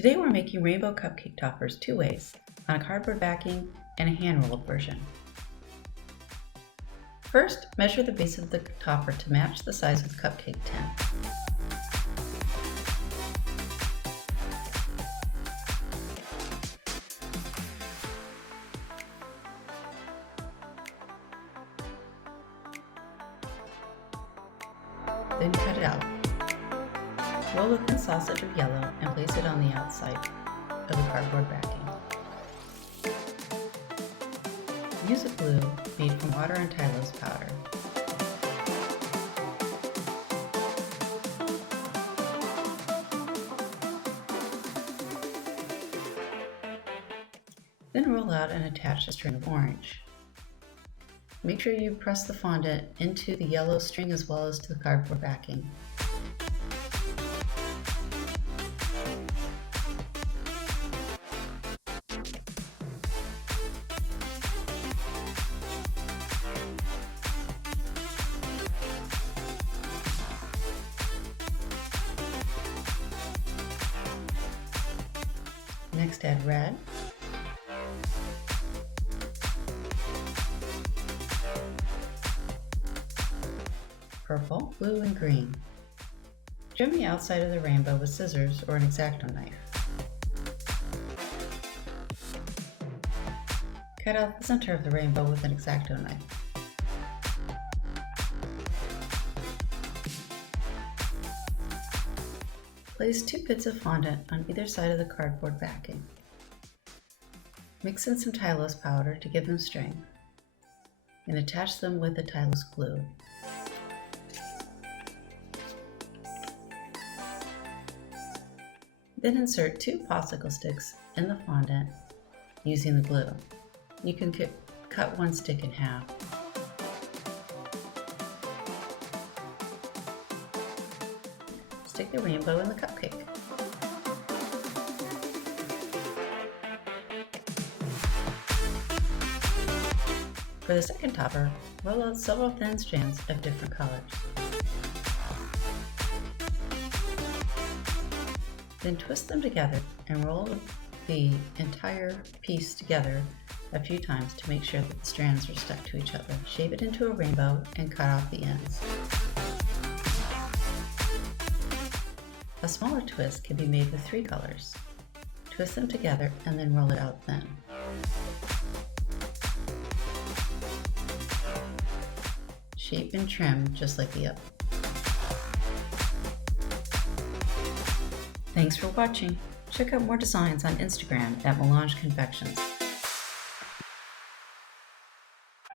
Today we're making rainbow cupcake toppers two ways, on a cardboard backing and a hand-rolled version. First, measure the base of the topper to match the size of the cupcake tin. Then cut it out. Roll a thin sausage of yellow and place it on the outside of the cardboard backing. Use a glue made from water and Tylose powder. Then roll out and attach a string of orange. Make sure you press the fondant into the yellow string as well as to the cardboard backing. Next, add red, purple, blue, and green. Trim the outside of the rainbow with scissors or an X-Acto knife. Cut out the center of the rainbow with an X-Acto knife. Place 2 bits of fondant on either side of the cardboard backing. Mix in some Tylose powder to give them strength, and attach them with the Tylose glue. Then insert 2 popsicle sticks in the fondant using the glue. You can cut one stick in half. Stick the rainbow in the cupcake. For the second topper, roll out several thin strands of different colors. Then twist them together and roll the entire piece together a few times to make sure that the strands are stuck to each other. Shape it into a rainbow and cut off the ends. A smaller twist can be made with 3 colors. Twist them together and then roll it out thin. Shape and trim just like the other. Thanks for watching. Check out more designs on Instagram at Melange Confections.